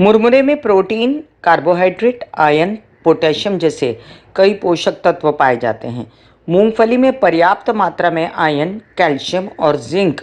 मुरमुरे में protein, carbohydrate, iron, potassium जैसे कई पोषक तत्व पाए जाते हैं। मूंगफली में पर्याप्त मात्रा में आयरन, कैल्शियम और जिंक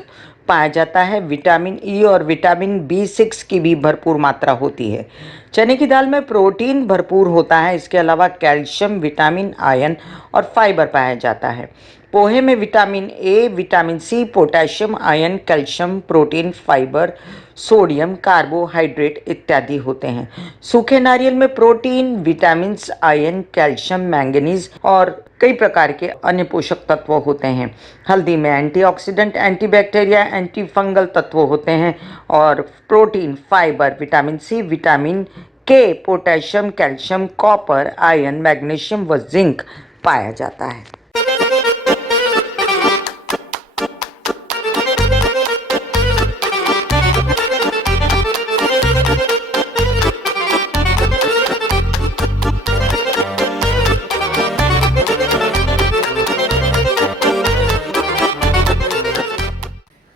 पाया जाता है। विटामिन ई और विटामिन बी6 की भी भरपूर मात्रा होती है। चने की दाल में प्रोटीन भरपूर होता है। इसके अलावा कैल्शियम, विटामिन, आयरन और फाइबर पाया जाता है। पोहे में vitamin A, vitamin C, potassium, iron, calcium, protein, fibre, sodium, carbohydrate इत्यादि होते हैं। सूखे नारियल में protein, vitamins, iron, calcium, manganese और कई प्रकार के अन्य पोषक तत्व होते हैं। हल्दी में एंटीऑक्सीडेंट, एंटीबैक्टीरिया, एंटी फंगल तत्व होते हैं और protein, fibre, vitamin C, vitamin K, potassium, calcium, copper, iron, magnesium व जिंक पाया जाता है।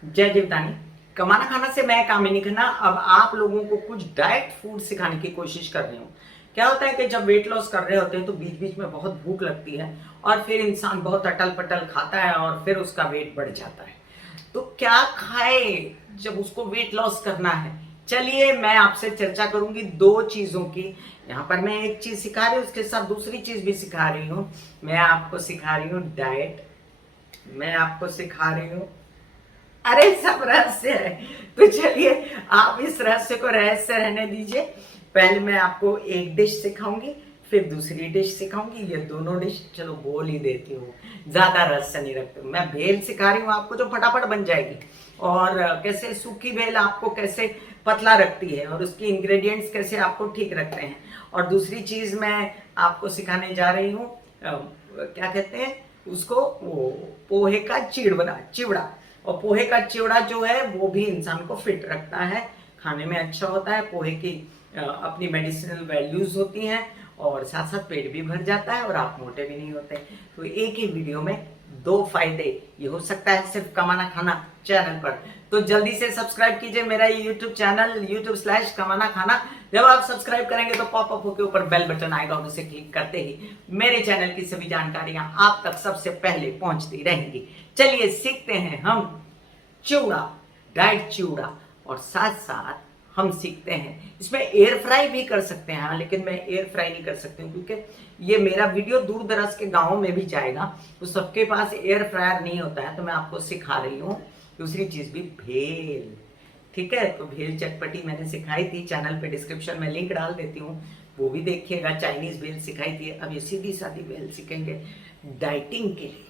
जय जीवदानी। कमाना खाना से मैं कामिनी खन्ना अब आप लोगों को कुछ डाइट फूड सिखाने की कोशिश कर रही हूँ। क्या होता है कि जब वेट लॉस कर रहे होते हैं तो बीच बीच में बहुत भूख लगती है और फिर इंसान बहुत अटल पटल खाता है और फिर उसका वेट बढ़ जाता है। तो क्या खाए जब उसको वेट लॉस करना है? चलिए मैं आपसे चर्चा करूंगी दो चीजों की। यहाँ पर मैं एक चीज सिखा रही हूँ, उसके साथ दूसरी चीज भी सिखा रही हूँ। मैं आपको सिखा रही हूँ डाइट, मैं आपको सिखा रही हूँ, अरे सब रहस्य है। तो चलिए आप इस रहस्य को रहस्य रहने दीजिए। पहले मैं आपको एक डिश सिखाऊंगी, फिर दूसरी डिश सिखाऊंगी। ये दोनों डिश चलो बोल ही देती हूँ, ज्यादा रहस्य नहीं रखती हूँ। मैं भेल सिखा रही हूँ आपको जो फटाफट बन जाएगी, और कैसे सूखी भेल आपको कैसे पतला रखती है और उसकी इंग्रेडिएंट्स कैसे आपको ठीक रखते हैं। और दूसरी चीज मैं आपको सिखाने जा रही हूँ, क्या कहते हैं उसको, वो पोहे का चिवड़ा। और पोहे का चिवड़ा जो है वो भी इंसान को फिट रखता है, खाने में अच्छा होता है। पोहे की अपनी मेडिसिनल वैल्यूज होती हैं और साथ साथ पेट भी भर जाता है और आप मोटे भी नहीं होते। तो एक ही वीडियो में दो फायदे ये हो सकता है सिर्फ कमाना खाना चैनल पर। तो जल्दी से सब्सक्राइब कीजिए मेरा यूट्यूब चैनल YouTube/कमाना खाना। जब आप सब्सक्राइब करेंगे तो पॉपअप के ऊपर बेल बटन आएगा और उसे क्लिक करते ही मेरे चैनल की सभी जानकारियां आप तक सबसे पहले पहुंचती रहेंगी। चलिए सीखते हैं हम चिवड़ा, डाइट चिवड़ा, और साथ साथ हम सीखते हैं इसमें एयर फ्राई भी कर सकते हैं। लेकिन मैं एयर फ्राई नहीं कर सकती हूँ क्योंकि ये मेरा वीडियो दूर दराज के गाँव में भी जाएगा तो सबके पास एयर फ्रायर नहीं होता है। तो मैं आपको सिखा रही हूँ दूसरी चीज भी, भेल। ठीक है, तो भेल चटपटी मैंने सिखाई थी, चैनल पे डिस्क्रिप्शन में लिंक डाल देती हूँ, वो भी देखिएगा। चाइनीज भेल सिखाई थी, अब ये सीधी सादी भेल सीखेंगे डाइटिंग के लिए।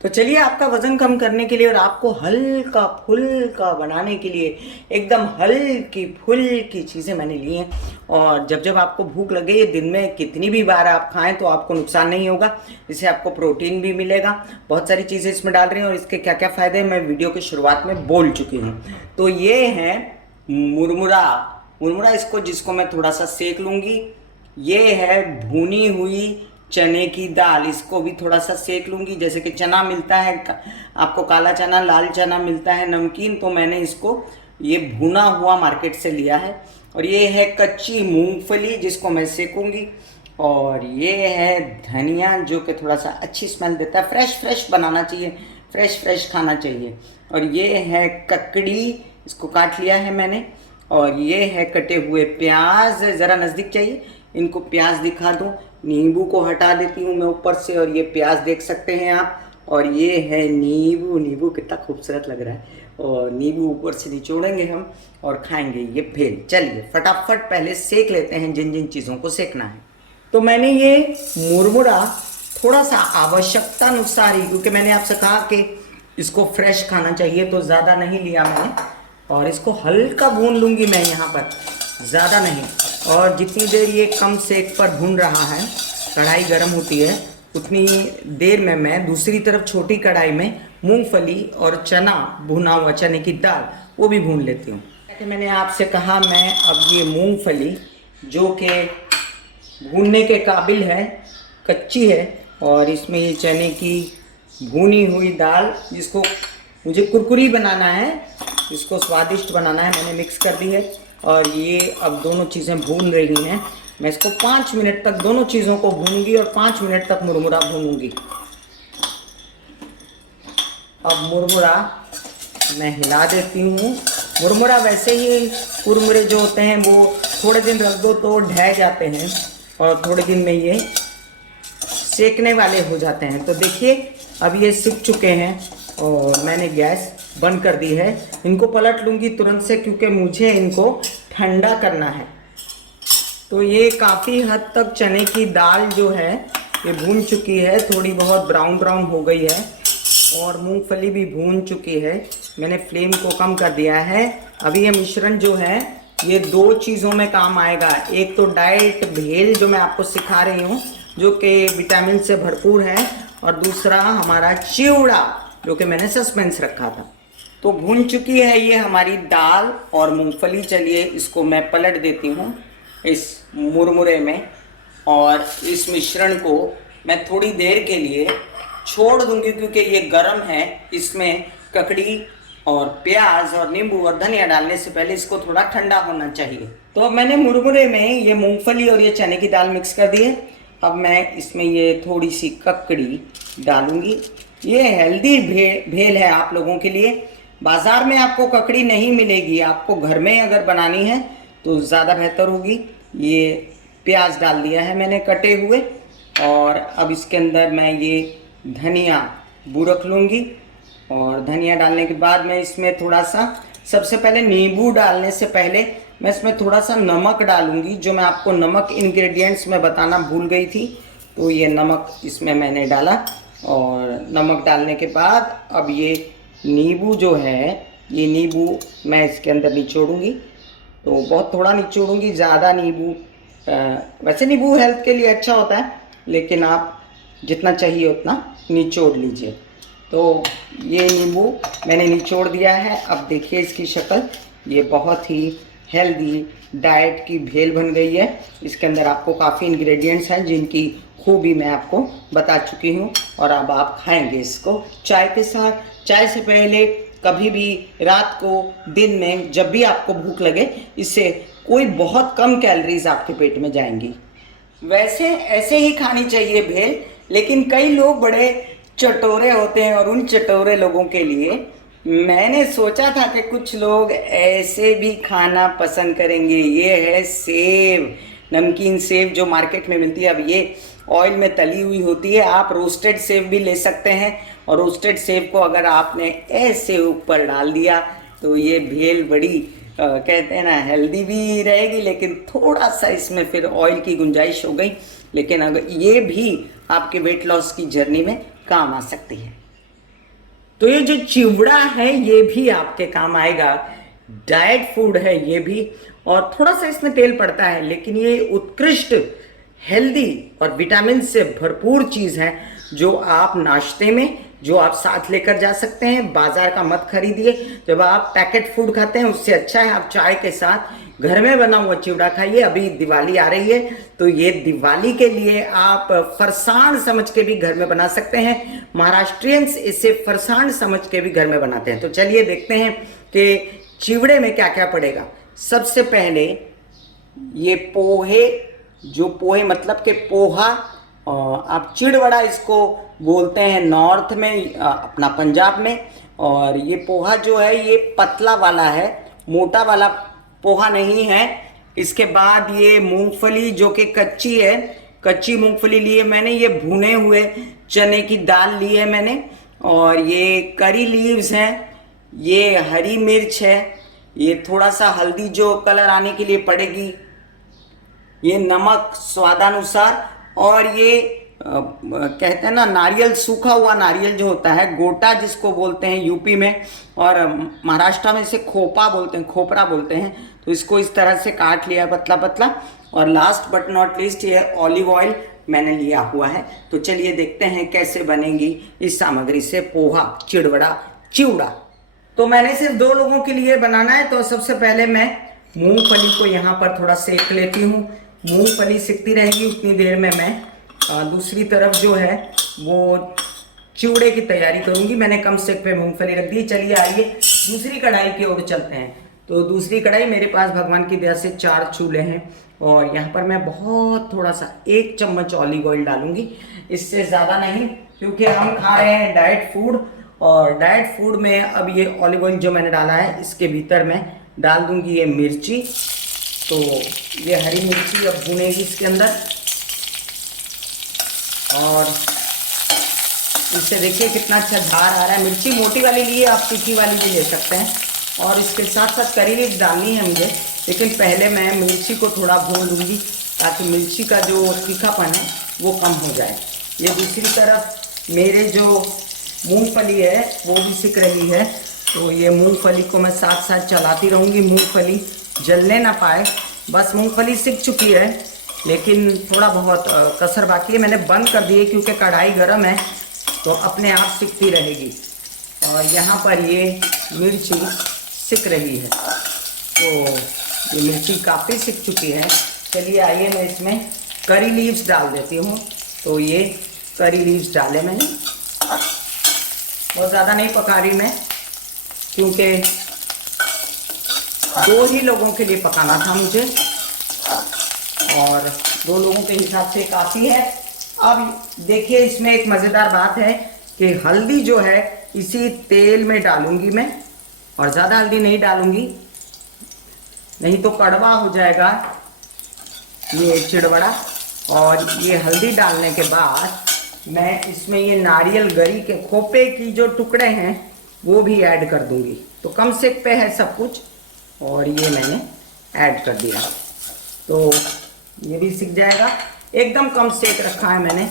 तो चलिए आपका वजन कम करने के लिए और आपको हल्का फुल्का बनाने के लिए एकदम हल्की फुल्की चीज़ें मैंने ली हैं। और जब जब आपको भूख लगे, ये दिन में कितनी भी बार आप खाएं तो आपको नुकसान नहीं होगा। इससे आपको प्रोटीन भी मिलेगा। बहुत सारी चीज़ें इसमें डाल रही हैं और इसके क्या क्या फ़ायदे हैं मैं वीडियो की शुरुआत में बोल चुकी हूँ। तो ये है मुरमुरा इसको, जिसको मैं थोड़ा सा सेक लूँगी। ये है भुनी हुई चने की दाल, इसको भी थोड़ा सा सेक लूंगी। जैसे कि चना मिलता है आपको, काला चना, लाल चना मिलता है नमकीन, तो मैंने इसको ये भुना हुआ मार्केट से लिया है। और ये है कच्ची मूंगफली जिसको मैं सेकूंगी। और ये है धनिया जो कि थोड़ा सा अच्छी स्मेल देता है। फ्रेश बनाना चाहिए, फ्रेश खाना चाहिए। और ये है ककड़ी, इसको काट लिया है मैंने। और ये है कटे हुए प्याज, ज़रा नज़दीक चाहिए, इनको प्याज दिखा दूँ। नींबू को हटा देती हूँ मैं ऊपर से, और ये प्याज देख सकते हैं आप। और ये है नींबू कितना खूबसूरत लग रहा है। और नींबू ऊपर से निचोड़ेंगे हम और खाएंगे ये भेल। चलिए फटाफट पहले सेक लेते हैं जिन जिन चीज़ों को सेकना है। तो मैंने ये मुरमुरा थोड़ा सा आवश्यकता अनुसार ही, क्योंकि मैंने आपसे कहा कि इसको फ्रेश खाना चाहिए तो ज़्यादा नहीं लिया मैंने। और इसको हल्का भून लूँगी मैं यहाँ पर, ज़्यादा नहीं। और जितनी देर ये कम सेक पर भून रहा है, कढ़ाई गर्म होती है, उतनी देर में मैं दूसरी तरफ छोटी कढ़ाई में मूंगफली और चना, भुना हुआ चने की दाल, वो भी भून लेती हूँ। मैंने आपसे कहा मैं अब ये मूंगफली जो कि भूनने के काबिल है, कच्ची है, और इसमें ये चने की भुनी हुई दाल, जिसको मुझे कुरकुरी बनाना है, इसको स्वादिष्ट बनाना है, मैंने मिक्स कर दी है। और ये अब दोनों चीज़ें भून रही हैं। मैं इसको 5 मिनट तक दोनों चीज़ों को भूनूंगी और 5 मिनट तक मुरमुरा भूनूंगी। अब मुरमुरा मैं हिला देती हूँ। मुरमुरा वैसे ही कुरमुरे जो होते हैं वो थोड़े दिन रख दो तो ढह जाते हैं और थोड़े दिन में ये सेकने वाले हो जाते हैं। तो देखिए अब ये सिक चुके हैं और मैंने गैस बंद कर दी है। इनको पलट लूँगी तुरंत से क्योंकि मुझे इनको ठंडा करना है। तो ये काफ़ी हद तक चने की दाल जो है ये भून चुकी है, थोड़ी बहुत ब्राउन ब्राउन हो गई है और मूंगफली भी भून चुकी है। मैंने फ्लेम को कम कर दिया है। अभी ये मिश्रण जो है ये 2 चीज़ों में काम आएगा। एक तो डाइट भेल जो मैं आपको सिखा रही हूँ जो कि विटामिन से भरपूर है, और दूसरा हमारा चिवड़ा जो कि मैंने सस्पेंस रखा था। तो भून चुकी है ये हमारी दाल और मूंगफली। चलिए इसको मैं पलट देती हूँ इस मुरमुरे में और इस मिश्रण को मैं थोड़ी देर के लिए छोड़ दूंगी क्योंकि ये गर्म है। इसमें ककड़ी और प्याज और नींबू और धनिया डालने से पहले इसको थोड़ा ठंडा होना चाहिए। तो मैंने मुरमुरे में ये मूंगफली और ये चने की दाल मिक्स कर दी है। अब मैं इसमें ये थोड़ी सी ककड़ी डालूंगी। ये हेल्दी भेल है आप लोगों के लिए। बाज़ार में आपको ककड़ी नहीं मिलेगी, आपको घर में अगर बनानी है तो ज़्यादा बेहतर होगी। ये प्याज डाल दिया है मैंने कटे हुए और अब इसके अंदर मैं ये धनिया बुरक लूँगी और धनिया डालने के बाद मैं इसमें थोड़ा सा, सबसे पहले नींबू डालने से पहले मैं इसमें थोड़ा सा नमक डालूँगी। जो मैं आपको नमक इंग्रेडिएंट्स में बताना भूल गई थी, तो ये नमक इसमें मैंने डाला और नमक डालने के बाद अब ये नींबू जो है ये नींबू मैं इसके अंदर निचोड़ूँगी। तो बहुत थोड़ा निचोड़ूँगी, ज़्यादा नींबू वैसे नींबू हेल्थ के लिए अच्छा होता है लेकिन आप जितना चाहिए उतना निचोड़ लीजिए। तो ये नींबू मैंने निचोड़ दिया है। अब देखिए इसकी शक्ल, ये बहुत ही हेल्दी डाइट की भेल बन गई है। इसके अंदर आपको काफ़ी इंग्रेडिएंट्स हैं जिनकी खूबी मैं आपको बता चुकी हूँ और अब आप खाएंगे इसको चाय के साथ, चाय से पहले, कभी भी, रात को, दिन में, जब भी आपको भूख लगे। इससे कोई बहुत कम कैलोरीज आपके पेट में जाएंगी। वैसे ऐसे ही खानी चाहिए भेल, लेकिन कई लोग बड़े चटोरे होते हैं और उन चटोरे लोगों के लिए मैंने सोचा था कि कुछ लोग ऐसे भी खाना पसंद करेंगे। ये है सेव, नमकीन सेव जो मार्केट में मिलती है। अब ये ऑयल में तली हुई होती है। आप रोस्टेड सेव भी ले सकते हैं और रोस्टेड सेव को अगर आपने ऐसे ऊपर डाल दिया तो ये भेल बड़ी कहते हैं ना हेल्दी भी रहेगी, लेकिन थोड़ा सा इसमें फिर ऑयल की गुंजाइश हो गई। लेकिन अगर ये भी आपके वेट लॉस की जर्नी में काम आ सकती है। तो ये जो चिवड़ा है ये भी आपके काम आएगा। डाइट फूड है ये भी और थोड़ा सा इसमें तेल पड़ता है, लेकिन ये उत्कृष्ट, हेल्दी और विटामिन से भरपूर चीज़ है जो आप नाश्ते में, जो आप साथ लेकर जा सकते हैं। बाजार का मत खरीदिए। जब आप पैकेट फूड खाते हैं उससे अच्छा है आप चाय के साथ घर में बना हुआ चिवड़ा खाइए। अभी दिवाली आ रही है तो ये दिवाली के लिए आप फरसाण समझ के भी घर में बना सकते हैं। महाराष्ट्रियंस इसे फरसाण समझ के भी घर में बनाते हैं। तो चलिए देखते हैं कि चिवड़े में क्या क्या पड़ेगा। सबसे पहले ये पोहे, जो पोहे मतलब के पोहा, आप चिड़वड़ा इसको बोलते हैं नॉर्थ में, अपना पंजाब में। और ये पोहा जो है ये पतला वाला है, मोटा वाला पोहा नहीं है। इसके बाद ये मूंगफली जो कि कच्ची है, कच्ची मूंगफली ली है मैंने। ये भुने हुए चने की दाल ली है मैंने और ये करी लीव्स हैं, ये हरी मिर्च है, ये थोड़ा सा हल्दी जो कलर आने के लिए पड़ेगी, ये नमक स्वादानुसार, और ये कहते हैं ना नारियल, सूखा हुआ नारियल जो होता है, गोटा जिसको बोलते हैं यूपी में, और महाराष्ट्र में इसे खोपा बोलते हैं, खोपरा बोलते हैं। तो इसको इस तरह से काट लिया पतला पतला। और लास्ट बट नॉट लीस्ट ये ऑलिव ऑयल मैंने लिया हुआ है। तो चलिए देखते हैं कैसे बनेगी इस सामग्री से पोहा, चिड़वड़ा, चिवड़ा। तो मैंने सिर्फ 2 लोगों के लिए बनाना है। तो सबसे पहले मैं मूंगफली को यहाँ पर थोड़ा सेक लेती हूँ। मूंगफली सिकती रहेगी उतनी देर में मैं दूसरी तरफ जो है वो चिवड़े की तैयारी करूंगी। मैंने कम सेक पे मूंगफली रख दी। चलिए आइए दूसरी कढ़ाई की ओर चलते हैं। तो दूसरी कढ़ाई मेरे पास भगवान की दया से 4 चूल्हे हैं और यहाँ पर मैं बहुत थोड़ा सा 1 चम्मच ऑलिव ऑयल डालूंगी, इससे ज़्यादा नहीं, क्योंकि हम खा रहे हैं डाइट फूड। और डाइट फूड में अब ये ऑलिव ऑयल जो मैंने डाला है इसके भीतर मैं डाल दूंगी ये मिर्ची। तो ये हरी मिर्ची अब भुनेगी इसके अंदर, और इससे देखिए कितना अच्छा झाड़ आ रहा है। मिर्ची मोटी वाली ली है, आप तीखी वाली भी ले सकते हैं। और इसके साथ साथ करी लीव्स डालनी है मुझे, लेकिन पहले मैं मिर्ची को थोड़ा भून लूँगी ताकि मिर्ची का जो तीखापन है वो कम हो जाए। ये दूसरी तरफ मेरे जो मूंगफली है वो भी सिक रही है, तो ये मूंगफली को मैं साथ साथ चलाती रहूँगी, मूंगफली जलने ना पाए। बस मूंगफली सिक चुकी है, लेकिन थोड़ा बहुत कसर बाकी है। मैंने बंद कर दी है क्योंकि कढ़ाई गर्म है, तो अपने आप सिकती रहेगी। और यहाँ पर ये मिर्ची सिक रही है, तो ये मिर्ची काफ़ी सिक चुकी है। चलिए आइए मैं इसमें करी लीव्स डाल देती हूँ। तो ये करी लीव्स डाले मैंने, बहुत ज़्यादा नहीं पका रही मैं, क्योंकि 2 ही लोगों के लिए पकाना था मुझे और 2 लोगों के हिसाब से काफ़ी है। अब देखिए इसमें एक मज़ेदार बात है कि हल्दी जो है इसी तेल में डालूंगी मैं, और ज़्यादा हल्दी नहीं डालूंगी, नहीं तो कड़वा हो जाएगा ये चिड़वड़ा। और ये हल्दी डालने के बाद मैं इसमें ये नारियल गरी के खोपे की जो टुकड़े हैं वो भी ऐड कर दूंगी। तो कम सेक पे है सब कुछ, और ये मैंने ऐड कर दिया, तो ये भी सीख जाएगा। एकदम कम सेक रखा है मैंने,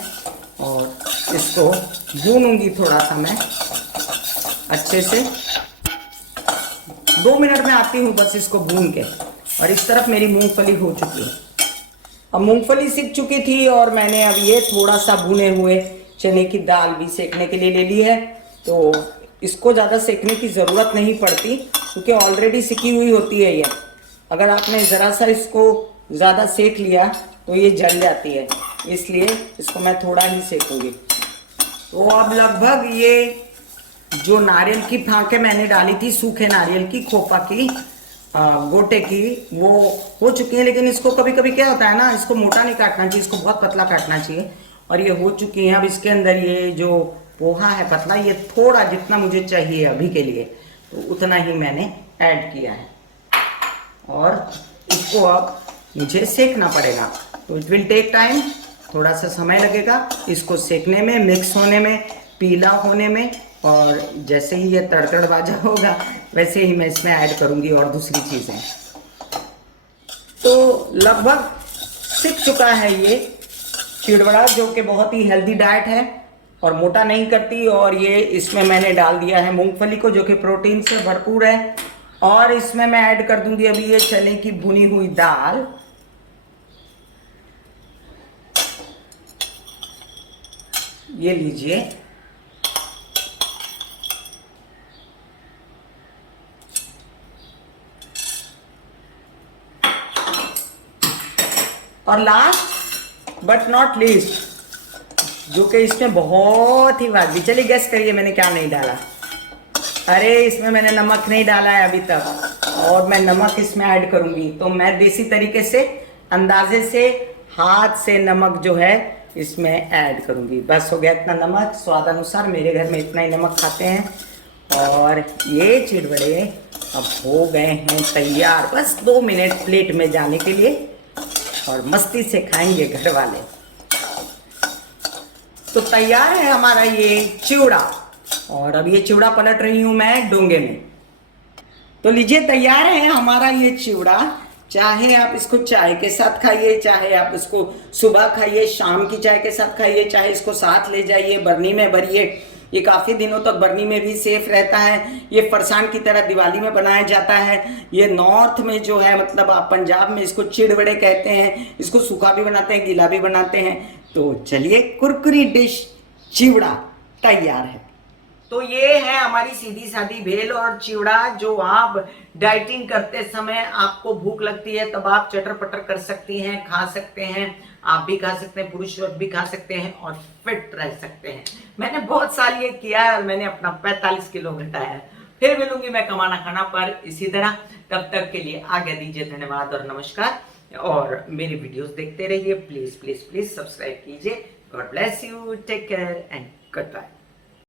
और इसको भूनूंगी थोड़ा सा मैं अच्छे से। 2 मिनट में आती हूँ बस इसको भून के। और इस तरफ मेरी मूंगफली हो चुकी है। अब मूंगफली सीख चुकी थी और मैंने अब ये थोड़ा सा भुने हुए चने की दाल भी सेकने के लिए ले ली है। तो इसको ज़्यादा सेकने की ज़रूरत नहीं पड़ती, क्योंकि ऑलरेडी सिकी हुई होती है ये। अगर आपने ज़रा सा इसको ज़्यादा सेक लिया तो ये जल जाती है, इसलिए इसको मैं थोड़ा ही सेकूंगी। तो अब लगभग ये जो नारियल की फांके मैंने डाली थी, सूखे नारियल की, खोपा की, गोटे की, वो हो चुकी है। लेकिन इसको कभी कभी क्या होता है ना, इसको मोटा नहीं काटना चाहिए, इसको बहुत पतला काटना चाहिए। और ये हो चुकी है। अब इसके अंदर ये जो पोहा है पतला, ये थोड़ा जितना मुझे चाहिए अभी के लिए, तो उतना ही मैंने ऐड किया है। और इसको अब मुझे सेकना पड़ेगा, तो इट विल टेक टाइम, थोड़ा सा समय लगेगा इसको सेकने में, मिक्स होने में, पीला होने में। और जैसे ही ये तड़तड़ बाजा होगा वैसे ही मैं इसमें ऐड करूँगी और दूसरी चीज़ें। तो लगभग सीख चुका है ये चिड़वड़ा, जो कि बहुत ही हेल्दी डाइट है और मोटा नहीं करती। और ये इसमें मैंने डाल दिया है मूंगफली को, जो कि प्रोटीन से भरपूर है। और इसमें मैं ऐड कर दूंगी अभी ये चने की भुनी हुई दाल। ये लीजिए, और लास्ट बट नॉट लीस्ट, जो कि इसमें बहुत ही वाजिब, चलिए गेस करिए मैंने क्या नहीं डाला। अरे इसमें मैंने नमक नहीं डाला है अभी तक, और मैं नमक इसमें ऐड करूंगी। तो मैं देसी तरीके से, अंदाजे से, हाथ से नमक जो है इसमें ऐड करूंगी। बस हो गया इतना नमक, स्वाद अनुसार, मेरे घर में इतना ही नमक खाते हैं। और ये चिड़वड़े अब हो गए हैं तैयार, बस 2 मिनट प्लेट में जाने के लिए, और मस्ती से खाएंगे घर वाले। तो तैयार है हमारा ये चिवड़ा। और अब ये चिवड़ा पलट रही हूं मैं डोंगे में। तो लीजिए, तैयार है हमारा ये चिवड़ा। चाहे आप इसको चाय के साथ खाइए, चाहे आप इसको सुबह खाइए, शाम की चाय के साथ खाइए, चाहे इसको साथ ले जाइए, बरनी में भरिए। ये काफ़ी दिनों तक बरनी में भी सेफ रहता है। ये फरसान की तरह दिवाली में बनाया जाता है। ये नॉर्थ में जो है, मतलब आप पंजाब में इसको चिड़वड़े कहते हैं। इसको सूखा भी बनाते हैं, गीला भी बनाते हैं। तो चलिए, कुरकुरी डिश चिवड़ा तैयार है। तो ये है हमारी सीधी सादी भेल और चिवड़ा, जो आप डाइटिंग करते समय आपको भूख लगती है तब आप चटर पटर कर सकती हैं, खा सकते हैं। आप भी खा सकते हैं, पुरुष लोग भी खा सकते हैं और फिट रह सकते हैं। मैंने बहुत साल ये किया है और मैंने अपना 45 किलो घटाया है। फिर मिलूंगी मैं कमाना खाना पर इसी तरह। तब तक के लिए आज्ञा दीजिए, धन्यवाद और नमस्कार। और मेरी वीडियोस देखते रहिए, प्लीज प्लीज प्लीज सब्सक्राइब कीजिए। God bless you, take care and good bye.